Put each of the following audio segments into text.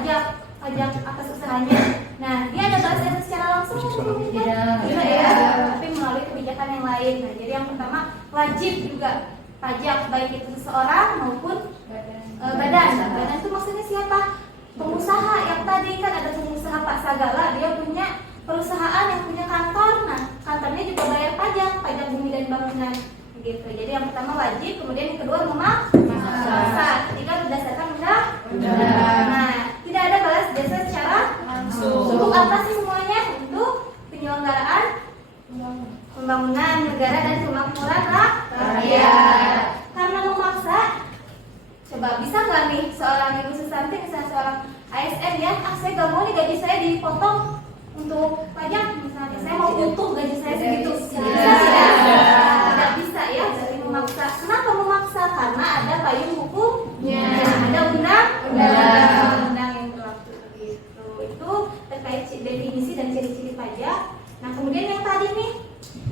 pajak atas usahanya. Nah, dia ada balas jasa secara langsung tidak ya, tapi melalui kebijakan yang lain. Nah, jadi yang pertama wajib juga pajak, baik itu seseorang maupun badan. Badan itu maksudnya siapa? Pengusaha. Yang tadi kan ada pengusaha Pak Sagala, dia punya perusahaan yang punya kantor. Nah, kantornya juga bayar pajak bumi dan bangunan gitu. Jadi yang pertama wajib, kemudian yang kedua memaksa, ketiga berdasarkan undang-undang. Nah, tidak ada balas jasa secara langsung. Untuk apa sih semuanya? Untuk penyelenggaraan pembangunan negara dan kemakmuran rakyat. Karena memaksa, coba bisa nggak nih seorang Ibu Susanti, misalnya seorang ASN ya, saya gak mau nih gaji saya dipotong untuk pajak, misalnya saya mau utuh gaji saya segitu. Tidak bisa ya, jadi memaksa. Kenapa memaksa? Karena ada payung hukumnya, ada undang-undang yang berlaku gitu. Itu terkait definisi dan ciri-ciri pajak. Nah, kemudian yang tadi nih,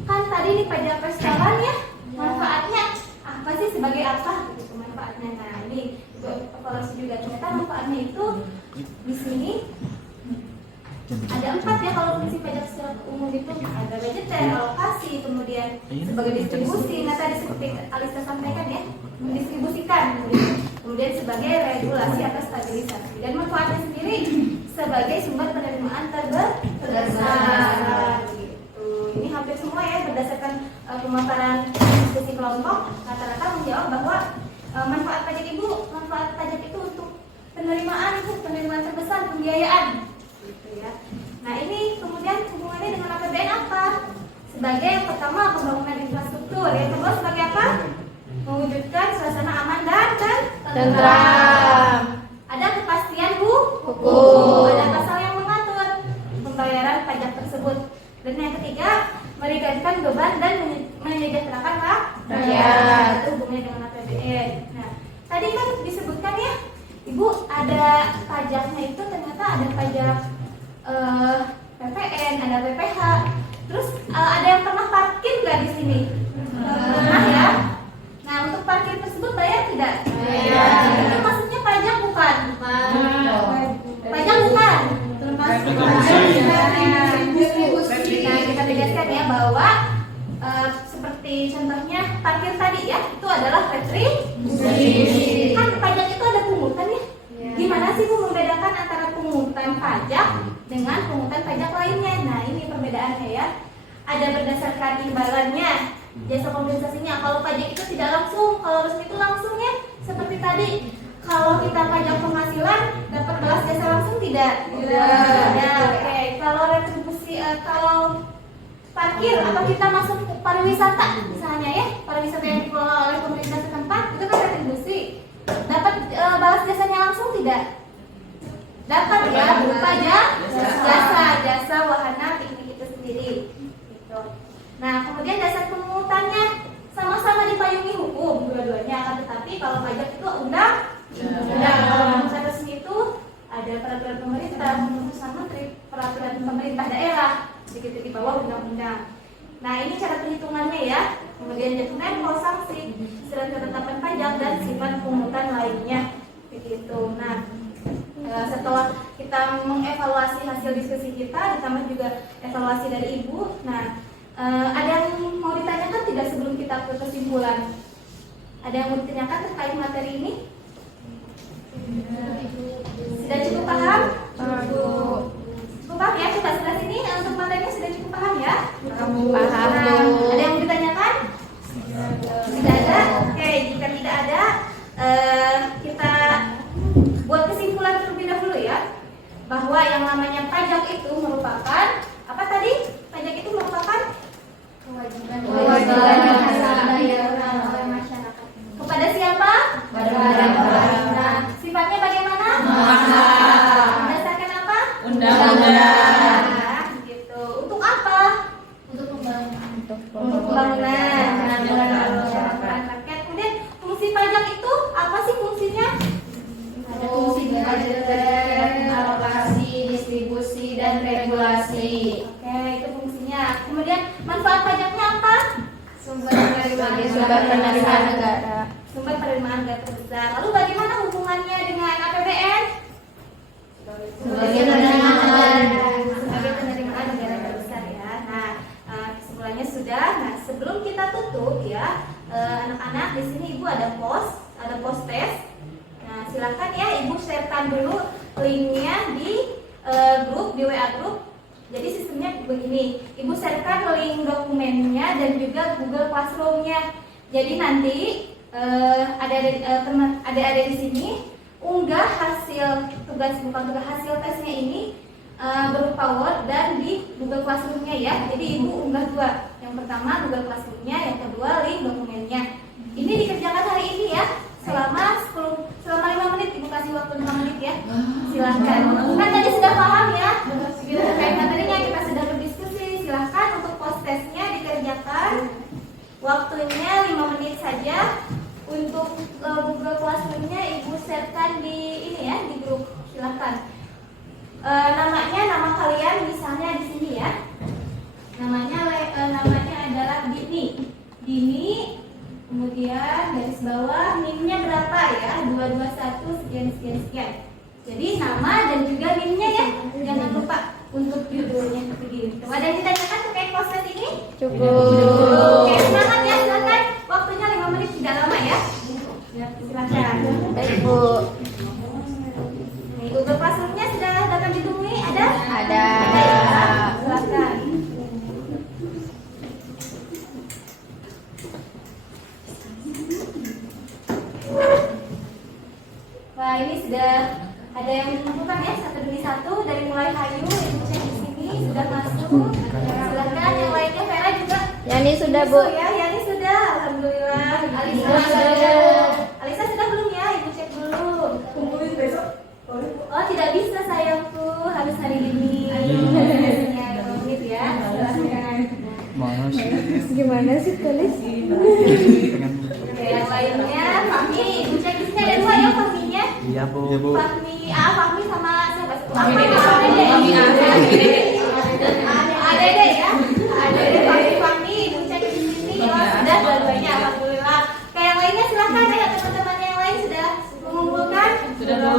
kan tadi nih pajak restoran ya, manfaatnya apa sih, sebagai apa gitu manfaatnya. Nah, ini evaluasi juga, ternyata manfaatnya itu di sini ada 4 ya kalau fungsi pajak secara umum itu. Ada budgeter, alokasi, kemudian sebagai distribusi. Nah, tadi seperti Alisa sampaikan ya, mendistribusikan, kemudian sebagai regulasi atau stabilisasi. Dan manfaatnya sendiri sebagai sumber penerimaan terbesar gitu. Ini hampir semua ya berdasarkan pemaparan diskusi kelompok, rata-rata menjawab bahwa manfaat pajak itu untuk penerimaan terbesar, pembiayaan gitu ya. Nah, ini kemudian hubungannya dengan APBN apa? Sebagai yang pertama pembangunan infrastruktur, yang kedua sebagai apa? Mewujudkan suasana aman dan tentram. Ada kepastian hukum, ada pasal yang mengatur pembayaran pajak tersebut. Dan yang ketiga, meringankan beban dan menyejahterakan rakyat. Itu hubungannya dengan APBN. Nah, tadi kan disebutkan ya, Ibu, ada pajaknya itu ternyata ada pajak PPN, ada PPH. Terus ada yang pernah parkir nggak di sini? Pernah ya? Nah, untuk parkir tersebut bayar tidak? Bayar. Itu maksudnya pajak bukan? Pajak bukan? Termasuk distribusi. Nah, kita tegaskan ya bahwa seperti contohnya parkir tadi ya, itu adalah retribusi. Kan pajak itu ada pungutan ya. Gimana sih Bu membedakan antara pungutan pajak dengan pungutan pajak lainnya? Nah, ini perbedaannya ya. Ada berdasarkan imbalannya, jasa kompensasinya. Kalau pajak itu tidak langsung, kalau resmi itu langsung ya. Seperti tadi, kalau kita pajak penghasilan dapat balas jasa langsung tidak? Tidak. Oke. Kalau retribusi, kalau parkir atau kita masuk pariwisata misalnya ya, pariwisata yang dikelola oleh pemerintah setempat, itu kan retribusi. Dapat balas jasanya langsung tidak? Dapat ya, berupa jasa wahana piknik itu sendiri gitu. Nah, kemudian dasar pemungutannya sama-sama dipayungi hukum dua-duanya, akan tetapi kalau pajak itu undang. Kalau pemungutan resmi itu ada peraturan pemerintah, keputusan menteri, peraturan pemerintah daerah, begitu di bawah undang-undang. Nah, ini cara perhitungannya ya. Kemudian jatuh tempo, sanksi, surat ketetapan pajak, dan sifat pungutan lainnya begitu. Nah, setelah kita mengevaluasi hasil diskusi kita, ditambah juga evaluasi dari Ibu. Nah, ada yang mau ditanyakan tidak sebelum kita ke kesimpulan? Ada yang mau ditanyakan terkait materi ini? Sudah cukup paham? Cukup paham ya? Coba sebelah sini untuk materinya sudah cukup paham ya? Paham. Ada yang mau ditanyakan? Tidak ada? Oke, jika tidak ada, kita buat kesimpulan terlebih dahulu ya, bahwa yang namanya pajak itu merupakan apa tadi? Pajak itu merupakan kewajiban yang harus dibayarkan oleh masyarakat. Kepada siapa? Nah, sifatnya bagaimana? Berdasarkan apa? Undang-undang. Gitu. Untuk apa? Untuk pembangunan. Pembangunan rakyat. Kemudian fungsi pajak itu apa sih fungsinya? Ada fungsi budgeter, alokasi, distribusi, dan regulasi. Oke, itu fungsinya. Kemudian manfaat pajaknya apa? Sumber penerimaan negara. Sumber penerimaan negara terbesar. Lalu bagaimana hubungannya dengan APBN? Sebagai penerimaan. Sebagai penerimaan negara terbesar ya. Nah, kesimpulannya sudah. Nah, sebelum kita tutup ya, anak-anak di sini Ibu ada post test. Nah, silakan ya Ibu sharekan dulu linknya di grup, di WA grup. Jadi sistemnya begini, Ibu sharekan link dokumennya dan juga Google Classroom-nya. Jadi nanti adik-adik di sini unggah hasil hasil tesnya ini berupa Word dan di Google Classroom-nya ya. Jadi Ibu unggah dua. Yang pertama Google Classroom-nya, yang kedua link dokumennya. Ini dikerjakan hari ini ya. Selama 5 menit, Ibu kasih waktu 5 menit ya. Silakan. Kan tadi sudah paham ya. Terkait materinya kita sudah berdiskusi. Silakan untuk post testnya dikerjakan. Waktunya 5 menit saja. Untuk Google Classroom-nya Ibu sharekan di ini ya, di grup. Silakan. Nama kalian misalnya di sini ya. Namanya adalah Dini. Kemudian garis bawah NIM-nya berapa ya? 221 sekian. Jadi nama dan juga NIM-nya ya. Jangan lupa untuk judulnya begini. Ada yang ditanyakan terkait proses ini? Cukup. Oke, semangat ya, silakan. Waktunya 5 menit, tidak lama ya. Silakan. Baik, Bu. Google Classroom-nya sudah dapat ditemui? Ada? Ada. Silakan. Wah, ini sudah ada yang menentukan ya, satu demi satu dari mulai Hayu, Ibu cek di sini sudah masuk. Silakan yang lainnya, Vera juga. Yani sudah, Bu. Ya, Yani sudah. Alhamdulillah. Alisa sudah belum ya? Ibu cek dulu. Kumpulin besok. Oh, tidak bisa sayangku, harus hari ini. Menit ya. Silakan. Mana sih? Gimana sih, Kalis? Oke, yang lainnya, Fahmi. Ibu cek di sini ada dua ya Fahminya. Iya, Bu. Fahmi sama siapa? Fahmi Adede ya. Adede Fahmi, Ibu cek di sini. Oh, sudah dua-duanya, alhamdulillah. Kayak yang lainnya silakan ya, teman-teman yang lain sudah mengumpulkan. Sudah, Bu.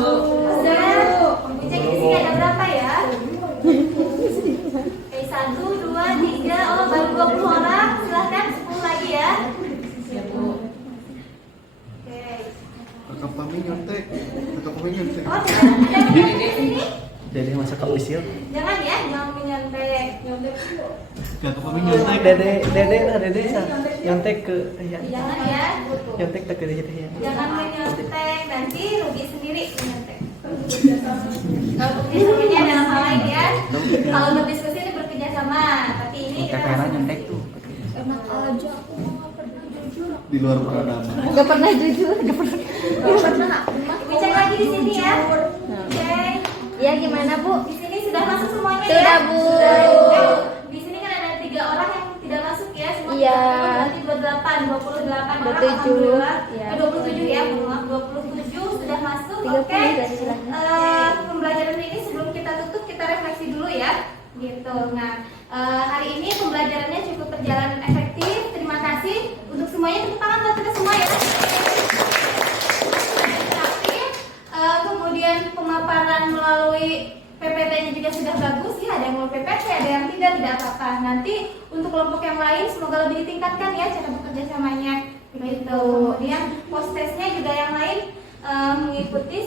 Sudah. Ibu cek di sini ada berapa ya? Oke, 1, 2, 3. Oh, baru 20 orang. Silakan 10 lagi ya. Siap, Bu. Oke. Kakak Pami nyontek. Oh, ada yang di sini? Dede masa ke usil. Jangan ya, jangan menyontek. Kakak Pami nyontek. Dede nyontek ke ya. Jangan ya. Nyontek ke dede ya. Jangan menyontek, nanti rugi sendiri menyontek. Kalau bekerjasamanya dalam hal lain ya. Kalau untuk diskusi ini bekerja sama, tapi ini kita Kakak nyontek tuh. enak aja, aku nggak pernah jujur. Di luar peradaban. Gak pernah jujur, gak pernah. Ibu cek lagi di sini ya. Oke. Ya, gimana, Bu? Di sini sudah masuk semuanya Sudah, ya? Bu. Sudah. Di sini kan ada 3 orang yang tidak masuk ya. Semua Iya. berarti 28 orang 27. alhamdulillah. Iya. 27 ya, maaf 27 sudah masuk. 30 Oke. dari silakan. Pembelajaran ini sebelum kita tutup kita refleksi dulu ya. Gitu. Nah, hari ini pembelajarannya cukup berjalan efektif. Terima kasih untuk semuanya. Tepuk tangan buat kita semua ya. Kemudian pemaparan melalui PPT-nya juga sudah bagus ya. Ada yang mau PPT, ada yang tidak apa-apa. Nanti untuk kelompok yang lain semoga lebih ditingkatkan ya cara bekerja samanya. Gitu. Kemudian post testnya juga yang lain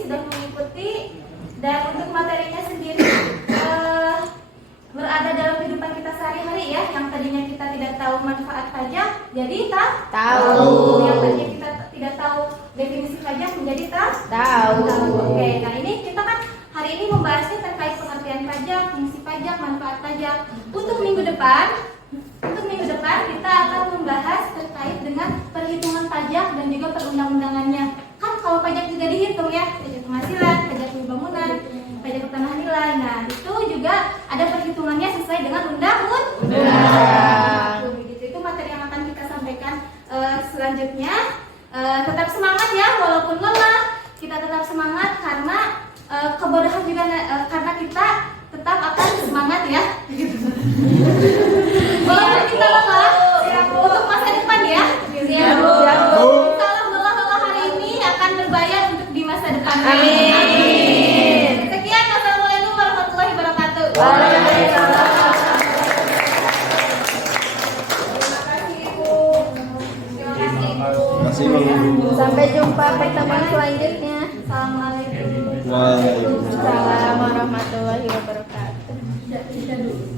sudah mengikuti. Dan untuk materinya sendiri berada dalam kehidupan kita sehari-hari ya. Yang tadinya kita tidak tahu manfaat pajak, jadi tahu. Yang tadinya kita tidak tahu definisi pajak menjadi tahu. Oke, nah ini kita kan hari ini membahasnya terkait pengertian pajak, fungsi pajak, manfaat pajak. Untuk minggu depan kita akan membahas terkait dengan perhitungan pajak dan juga perundang-undangannya. Kan kalau pajak juga dihitung ya, pajak penghasilan, pajak bangunan, pajak pertambahan nilai. Nah, itu juga ada perhitungannya sesuai dengan undang-undang. Itu materi yang akan kita sampaikan selanjutnya. Tetap semangat ya, walaupun lelah kita tetap semangat karena kebodohan juga karena kita tetap akan semangat ya. Walaupun kita lelah untuk masa depan ya. Kalau lelah-lelah hari ini akan berbayar untuk di masa depan. Amin. Sekian, wassalamualaikum. kasih Bang. Sampai jumpa pertemuan selanjutnya. Assalamualaikum. Waalaikumsalam warahmatullahi wabarakatuh. Aduh.